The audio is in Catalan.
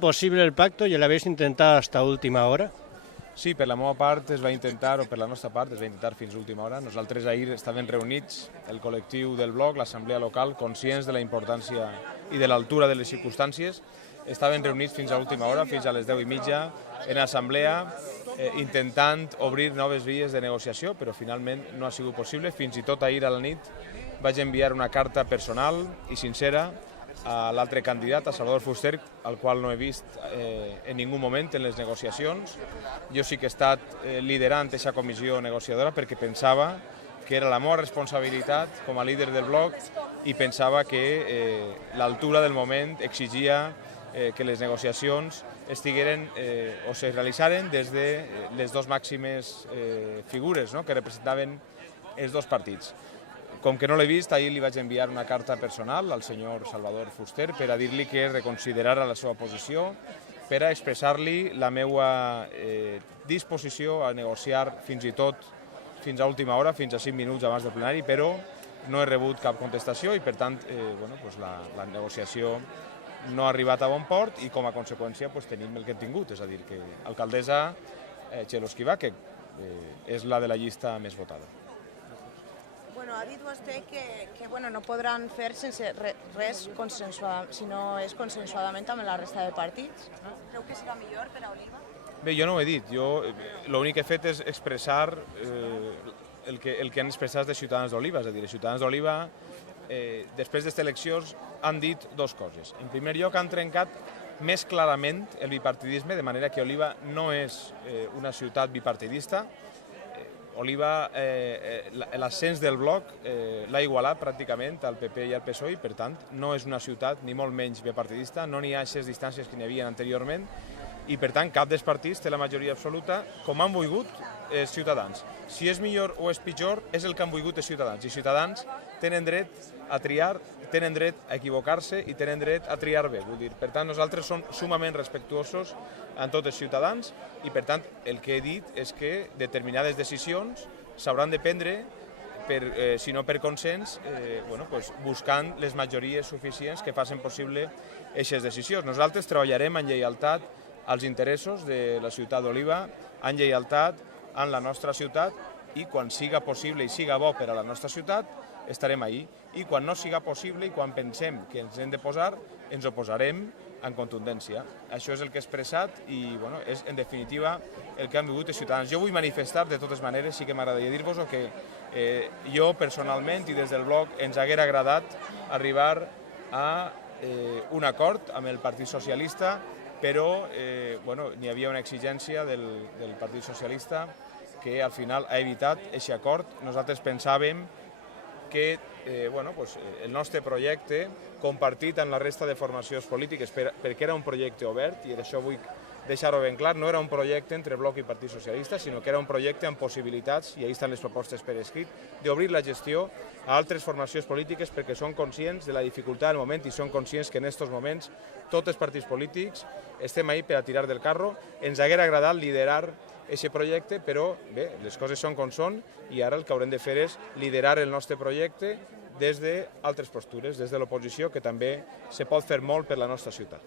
Posible el pacto y lo habéis intentado hasta última hora? Sí, per la meva part es va intentar, o per la nostra part es va intentar fins a última hora. Nosaltres ahir estàvem reunits, el col·lectiu del bloc, l'assemblea local, conscients de la importància i de l'altura de les circumstàncies. Estaven reunits fins a última hora, fins a les 10:30, en assemblea, intentant obrir noves vies de negociació, però finalment no ha sigut possible. Fins i tot ahir a la nit vaig enviar una carta personal i sincera a l'altre candidat, a Salvador Fuster, al qual no he vist en ningú moment en les negociacions. Jo sí que he estat liderant aquesta comissió negociadora perquè pensava que era la meva responsabilitat com a líder del bloc i pensava que l'altura del moment exigia que les negociacions estigueren o se realitzaren des de les dues màximes figures que representaven els dos partits. Com que no l'he vist, ahir li vaig enviar una carta personal al senyor Salvador Fuster per a dir-li que reconsiderara la seva posició, per a expressar-li la meva disposició a negociar fins i tot fins a última hora, fins a 5 minuts abans del plenari, però no he rebut cap contestació i, per tant, la negociació no ha arribat a bon port i, com a conseqüència, tenim el que hem tingut, és a dir, que alcaldessa Txelo Escrivá, que és la de la llista més votada. Ha dit vostè que no podran fer sense res si no és consensuadament amb la resta de partits. Creu que serà millor per a Oliva? Bé, jo no ho he dit. Jo l'únic que he fet és expressar el que han expressat de Ciutadans d'Oliva. És a dir, els Ciutadans d'Oliva, després d'aquestes eleccions, han dit dues coses. En primer lloc, han trencat més clarament el bipartidisme, de manera que Oliva no és una ciutat bipartidista. Oliva, l'ascens del bloc l'ha igualat pràcticament al PP i al PSOE i, per tant, no és una ciutat ni molt menys bipartidista, no n'hi ha aquestes distàncies que n'hi havia anteriorment i, per tant, cap dels partits té la majoria absoluta, com han volgut els ciutadans. Si és millor o és pitjor, és el que han volgut els ciutadans. I els ciutadans tenen dret a triar, tenen dret a equivocar-se i tenen dret a triar bé. Per tant, nosaltres som sumament respectuosos amb tots els ciutadans i, per tant, el que he dit és que determinades decisions s'hauran de prendre, si no per consens, buscant les majories suficients que facin possible aquestes decisions. Nosaltres treballarem en lleialtat als interessos de la ciutat d'Oliva, en lleialtat en la nostra ciutat i quan siga possible i siga bo per a la nostra ciutat estarem ahí. I quan no siga possible i quan pensem que ens hem de posar, ens oposarem en contundència. Això és el que he expressat i és, en definitiva, el que han vingut els ciutadans. Jo vull manifestar, de totes maneres, sí que m'agradaria dir-vos que jo, personalment, i des del bloc, ens haguera agradat arribar a un acord amb el Partit Socialista, però n'hi havia una exigència del Partit Socialista que al final ha evitat aquest acord. Nosaltres pensàvem que el nostre projecte, compartit amb la resta de formacions polítiques, perquè era un projecte obert, i això vull deixar-ho ben clar, no era un projecte entre Bloc i Partit Socialista, sinó que era un projecte amb possibilitats, i ahí estan les propostes per escrit, d'obrir la gestió a altres formacions polítiques perquè són conscients de la dificultat del moment i són conscients que en aquests moments tots els partits polítics estem ahí per a tirar del carro. Ens haguera agradat liderar aquest projecte, però bé, les coses són com són i ara el que haurem de fer és liderar el nostre projecte des d'altres postures, des de l'oposició, que també se pot fer molt per la nostra ciutat.